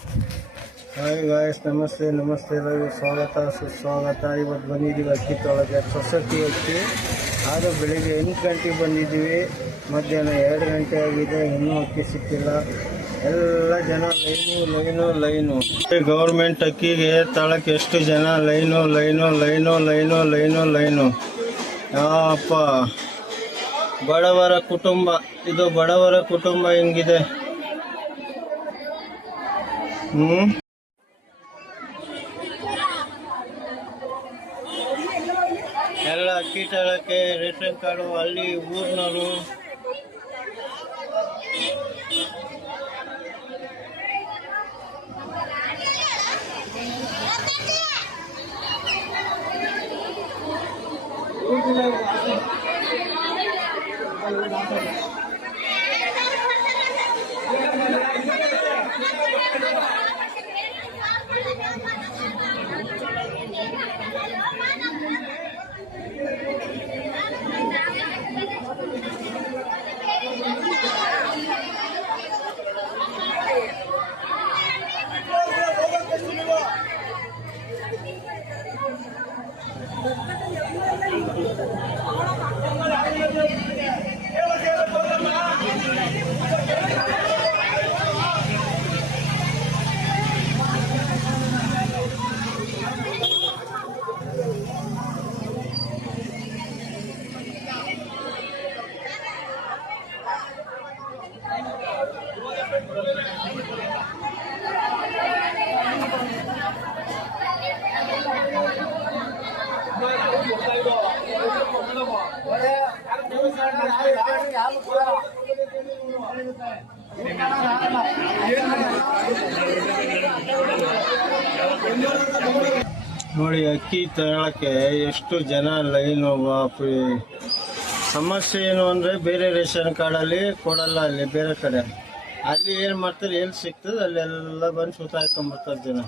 Hi guys, ನಮಸ್ತೆ ಎಲ್ಲರಿಗೂ ಸ್ವಾಗತ ಸುಸ್ವಾಗತ. ಇವತ್ತು ಬಂದಿದ್ದೀವಿ ಅಕ್ಕಿ ತೊಳಗೆ, ಸೊಸೈಟಿ ಅಕ್ಕಿ. ಆದರೂ ಬೆಳಿಗ್ಗೆ 8 ಗಂಟೆಗೆ ಬಂದಿದ್ದೀವಿ, ಮಧ್ಯಾಹ್ನ 2 ಗಂಟೆ ಆಗಿದೆ, ಇನ್ನೂ ಅಕ್ಕಿ ಸಿಕ್ಕಿಲ್ಲ. ಎಲ್ಲ ಜನ ಲೈನು. ಗೌರ್ಮೆಂಟ್ ಅಕ್ಕಿಗೆ ತಳಕ್ಕೆ ಎಷ್ಟು ಜನ ಲೈನು. ಯಪ್ಪ, ಬಡವರ ಕುಟುಂಬ ಇದು, ಬಡವರ ಕುಟುಂಬ ಹೆಂಗಿದೆ. ಎಲ್ಲ ಅಕ್ಕಿ ತಳಕ್ಕೆ ರೇಷನ್ ಕಾರ್ಡು ಅಲ್ಲಿ ಊರಿನವರು. ನೋಡಿ, ಅಕ್ಕಿ ತಗೊಳಕ್ಕೆ ಎಷ್ಟು ಜನ ಲೈನು. ಬಾಪಿ, ಸಮಸ್ಯೆ ಏನು ಅಂದರೆ ಬೇರೆ ರೇಷನ್ ಕಾರ್ಡಲ್ಲಿ ಕೊಡಲ್ಲ, ಅಲ್ಲಿ ಬೇರೆ ಕಡೆ ಅಲ್ಲಿ ಏನು ಮಾಡ್ತಾರೆ, ಎಲ್ಲಿ ಸಿಗ್ತದೆ ಅಲ್ಲೆಲ್ಲ ಬಂದು ಸುತ್ತಾಕೊಂಡ್ಬರ್ತಾರೆ ಜನ.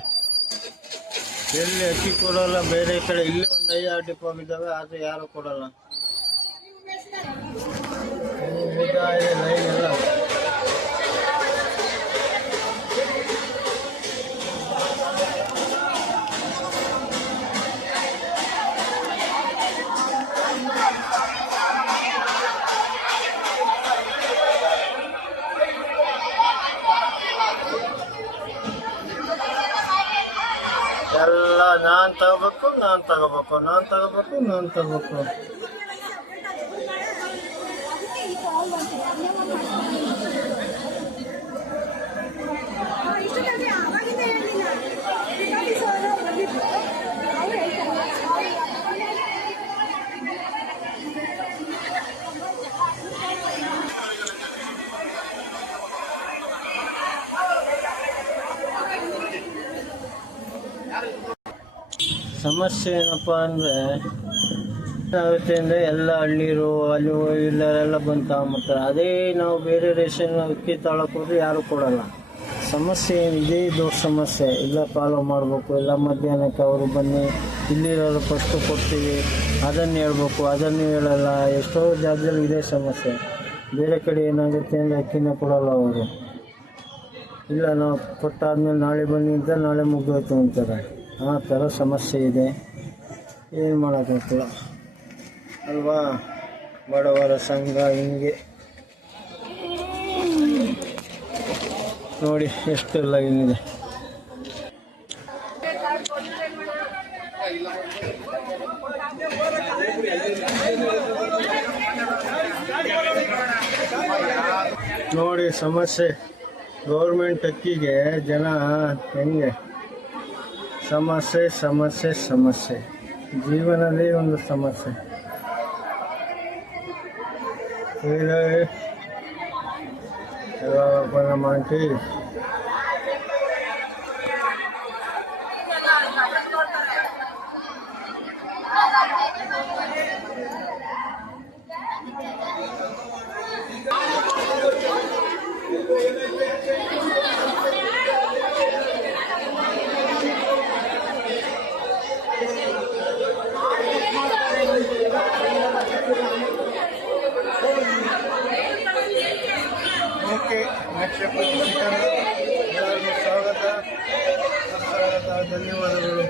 ಎಲ್ಲಿ ಅಕ್ಕಿ ಕೊಡೋಲ್ಲ ಬೇರೆ ಕಡೆ. ಇಲ್ಲಿ ಒಂದು 5-6 ಡಿಪೋ ಇದ್ದಾವೆ, ಆದರೆ ಯಾರು ಕೊಡಲ್ಲ. ಲೈನ್ ಎಲ್ಲ ನಾನು ತಗೋಬೇಕು. ಸಮಸ್ಯೆ ಏನಪ್ಪ ಅಂದರೆ ಏನಾಗುತ್ತೆ ಅಂದರೆ ಎಲ್ಲ ಹಳ್ಳಿರು ಅಲ್ಲಿ ಇಲ್ಲೆಲ್ಲ ಬಂದು ತಗೊಂಬರ್ತಾರೆ. ಅದೇ ನಾವು ಬೇರೆ ರೇಷನ್ ಅಕ್ಕಿ ತಗೊಳಕ್ಕೆ ಹೋದ್ರೆ ಯಾರು ಕೊಡಲ್ಲ. ಸಮಸ್ಯೆ ಏನಿದೆ, ದೊಡ್ಡ ಸಮಸ್ಯೆ. ಇಲ್ಲ ಫಾಲೋ ಮಾಡಬೇಕು, ಇಲ್ಲ ಮಧ್ಯಾಹ್ನಕ್ಕೆ ಅವರು ಬನ್ನಿ ಇಲ್ಲಿರೋರು ಫಸ್ಟು ಕೊಡ್ತೀವಿ ಅದನ್ನು ಹೇಳ್ಬೇಕು, ಅದನ್ನು ಹೇಳಲ್ಲ. ಎಷ್ಟೋ ಜಾಗದಲ್ಲಿ ಇದೇ ಸಮಸ್ಯೆ. ಬೇರೆ ಕಡೆ ಏನಾಗುತ್ತೆ ಅಂದರೆ ಅಕ್ಕಿನ ಕೊಡಲ್ಲ ಅವರು. ಇಲ್ಲ ನಾವು ಕೊಟ್ಟಾದ್ಮೇಲೆ ನಾಳೆ ಬನ್ನಿ ಅಂತ, ನಾಳೆ ಮುಗಿದೋಯ್ತು ಅಂತಾರೆ. ಆ ಥರ ಸಮಸ್ಯೆ ಇದೆ, ಏನು ಮಾಡೋಕ್ಕಾಗ್ತಿಲ್ಲ ಅಲ್ವಾ. ಬಡವರ ಸಂಘ ಹಿಂಗೆ ನೋಡಿ ಎಷ್ಟು ಲೈನ್ ಇದೆ. ನೋಡಿ ಸಮಸ್ಯೆ, ಗೌರ್ಮೆಂಟ್ ಅಕ್ಕಿಗೆ ಜನ ಹೆಂಗೆ ಸಮಸ್ಯೆ ಜೀವನದೇ ಒಂದು ಸಮಸ್ಯೆ. ನಮ್ಮ ಆಂಟಿ Okay, next episode. ಧನ್ಯವಾದಗಳು.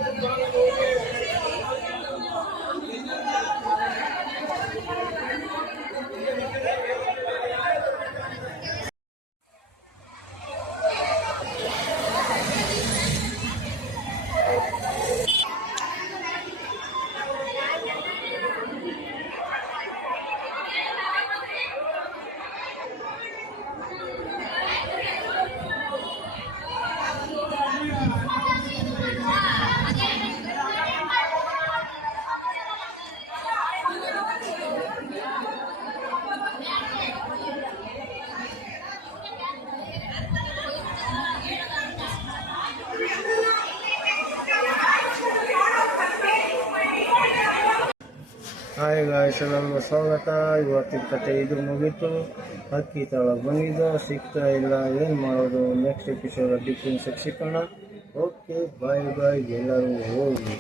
ಹಾಯ್ ಗಾಯ್ಸ್, ಎಲ್ಲರಿಗೂ ಸ್ವಾಗತ. ಇವತ್ತಿನ ಕತೆ ಇದು ಮುಗೀತು. ಅಕ್ಕಿ ತಳ ಬಂದಿದ್ದು ಸಿಗ್ತಾ ಇಲ್ಲ, ಏನು ಮಾಡೋದು? ನೆಕ್ಸ್ಟ್ ಎಪಿಸೋಡ್ ಡಿಫ್ರೆನ್ಸ್ ಸಿಕ್ಕೋಣ. ಓಕೆ, ಬಾಯ್ ಬಾಯ್, ಎಲ್ಲರೂ ಹೋಗಿ.